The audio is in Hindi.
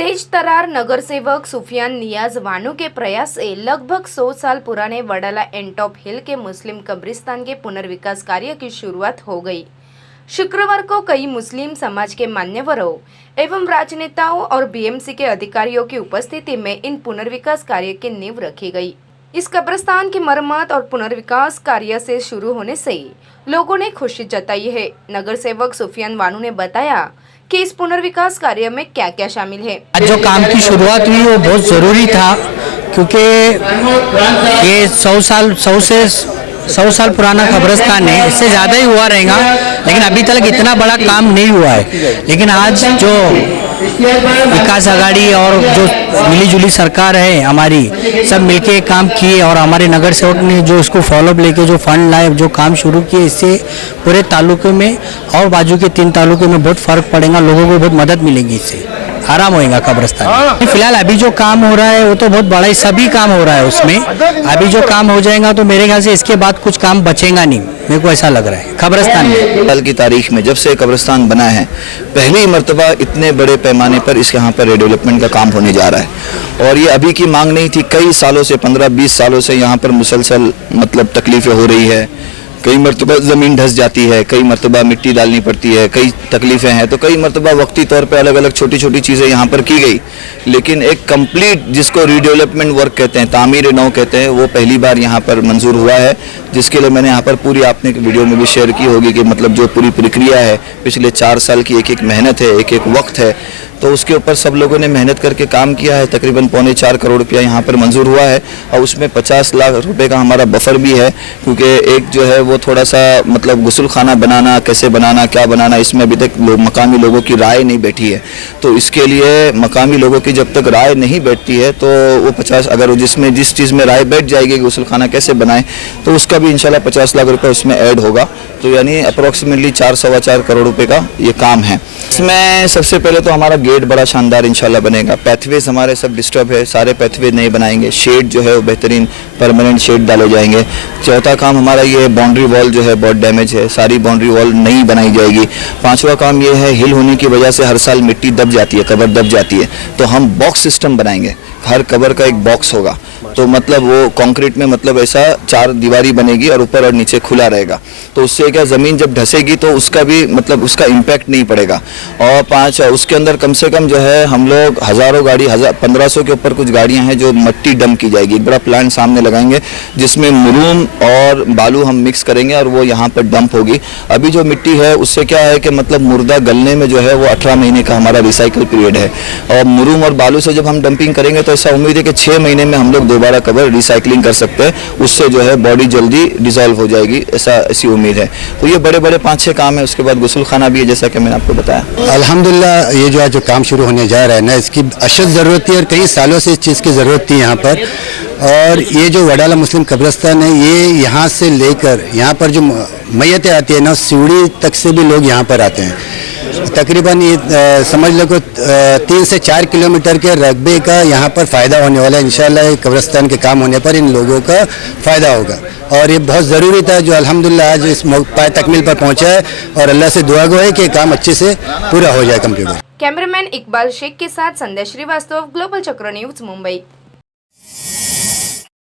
तेज तरार नगरसेवक सुफियान नियाज वानू के प्रयास से लगभग 100 साल पुराने वडाला एंटॉप हिल के मुस्लिम कब्रिस्तान के पुनर्विकास कार्य की शुरुआत हो गई। शुक्रवार को कई मुस्लिम समाज के मान्यवरों एवं राजनेताओं और बीएमसी के अधिकारियों की उपस्थिति में इन पुनर्विकास कार्य की नींव रखी गई। इस कब्रिस्तान की मरम्मत और पुनर्विकास कार्य से शुरू होने से लोगों ने खुशी जताई है। नगर सेवक सुफियान वानू ने बताया कि इस पुनर्विकास कार्य में क्या क्या शामिल है। आज जो काम की शुरुआत हुई वो बहुत ज़रूरी था, क्योंकि ये 100 साल पुराना कब्रिस्तान है, इससे ज़्यादा ही हुआ रहेगा, लेकिन अभी तक इतना बड़ा काम नहीं हुआ है। लेकिन आज जो विकास आघाड़ी और जो मिलीजुली सरकार है हमारी, सब मिलके काम किए और हमारे नगर सेवक ने जो इसको फॉलोअप लेके जो फंड लाए, जो काम शुरू किए, इससे पूरे तालुके में और बाजू के 3 तालुके में बहुत फ़र्क पड़ेगा, लोगों को बहुत मदद मिलेगी, इससे आराम होएगा कब्रिस्तान। फिलहाल अभी जो काम हो रहा है वो तो बहुत बड़ा ही सभी काम हो रहा है उसमें। अभी जो काम हो जाएगा तो मेरे ख्याल से इसके बाद कुछ काम बचेगा नहीं, मेरे को ऐसा लग रहा है कब्रिस्तान में। कल की तारीख में जब से कब्रिस्तान बना है, पहली मर्तबा इतने बड़े पैमाने पर इस यहाँ पर रिडेवलपमेंट का काम होने जा रहा है। और ये अभी की मांग नहीं थी, कई सालों से 15-20 सालों से यहाँ पर मुसलसल मतलब तकलीफें हो रही है। कई मरतबा ज़मीन धंस जाती है, कई मरतबा मिट्टी डालनी पड़ती है, कई तकलीफ़ें हैं, तो कई मरतबा वक्ती तौर पे अलग अलग छोटी छोटी चीज़ें यहाँ पर की गई। लेकिन एक कंप्लीट जिसको रीडेवलपमेंट वर्क कहते हैं, तामीर नौ कहते हैं, वो पहली बार यहाँ पर मंजूर हुआ है, जिसके लिए मैंने यहाँ पर पूरी आपने वीडियो में भी शेयर की होगी कि मतलब जो पूरी प्रक्रिया है, पिछले 4 साल की एक एक मेहनत है, एक एक वक्त है, तो उसके ऊपर सब लोगों ने मेहनत करके काम किया है। तकरीबन 3.25 करोड़ रुपया यहाँ पर मंजूर हुआ है और उसमें 50 लाख रुपए का हमारा बफर भी है, क्योंकि एक जो है वो थोड़ा सा मतलब गुस्ल खाना बनाना, कैसे बनाना, क्या बनाना, इसमें अभी तक मकामी लोगों की राय नहीं बैठी है। तो इसके लिए मकामी लोगों की जब तक राय नहीं बैठती है तो वो 50, अगर जिसमें जिस चीज़ में राय बैठ जाएगी गुस्ल खाना कैसे बनाए, तो उसका भी इंशाल्लाह 50 लाख रुपये उसमें ऐड होगा। तो यानी अप्रॉक्सीमेटली 4-4.25 करोड़ रुपये का ये काम है। इसमें सबसे पहले तो हमारा गेट बड़ा शानदार इंशाल्लाह बनेगा। पैथवेज हमारे सब डिस्टर्ब है, सारे पैथवे नए बनाएंगे। शेड जो है वो बेहतरीन परमानेंट शेड डाले जाएंगे। चौथा काम हमारा ये बाउंड्री वॉल जो है बहुत डैमेज है, सारी बाउंड्री वॉल नई बनाई जाएगी। 5वां काम ये है, हिल होने की वजह से हर साल मिट्टी दब जाती है, कबर दब जाती है, तो हम बॉक्स सिस्टम बनाएंगे। हर कबर का एक बॉक्स होगा, तो मतलब वो कंक्रीट में मतलब ऐसा 4 दीवारी बनेगी और ऊपर और नीचे खुला रहेगा, तो उससे क्या ज़मीन जब धसेगी तो उसका भी मतलब उसका इम्पैक्ट नहीं पड़ेगा। और 5 उसके अंदर कम से कम जो है हम लोग हज़ारों गाड़ी 1500 के ऊपर कुछ गाड़ियां हैं जो मट्टी डंप की जाएगी। एक बड़ा प्लांट सामने लगाएंगे जिसमें मुरूम और बालू हम मिक्स करेंगे और वो यहाँ पर डंप होगी। अभी जो मिट्टी है उससे क्या है कि मतलब मुर्दा गलने में जो है वो 18 महीने का हमारा रिसाइकल पीरियड है, और मुरूम और बालू से जब हम डंपिंग करेंगे तो ऐसा उम्मीद है कि 6 महीने में हम लोग दोबारा कबर रिसाइकलिंग कर सकते हैं, उससे जो है बॉडी जल्दी डिसॉल्व हो जाएगी, ऐसी उम्मीद है। तो ये बड़े बड़े 5-6 काम है। उसके बाद गुस्ल खाना भी है, जैसा कि मैंने आपको बताया। अल्हम्दुलिल्लाह ये जो आज जो काम शुरू होने जा रहा है ना, इसकी अशद ज़रूरत थी और कई सालों से इस चीज़ की ज़रूरत थी यहाँ पर। और ये जो वडाला मुस्लिम कब्रिस्तान है, ये यहाँ से लेकर यहाँ पर जो मैयतें आती है ना, सीढ़ी तक से भी लोग यहाँ पर आते हैं। तकरीबन ये समझ लो 3 से 4 किलोमीटर के रकबे का यहाँ पर फ़ायदा होने वाला है। इंशाल्लाह कब्रिस्तान के काम होने पर इन लोगों का फ़ायदा होगा, और ये बहुत ज़रूरी था जो अल्हम्दुलिल्लाह आज इस पाए तकमील पर पहुँचा है, और अल्लाह से दुआ गो है कि काम अच्छे से पूरा हो जाए, कंप्लीट हो। कैमरामैन इकबाल शेख के साथ संध्या श्रीवास्तव, ग्लोबल चक्र न्यूज़, मुंबई।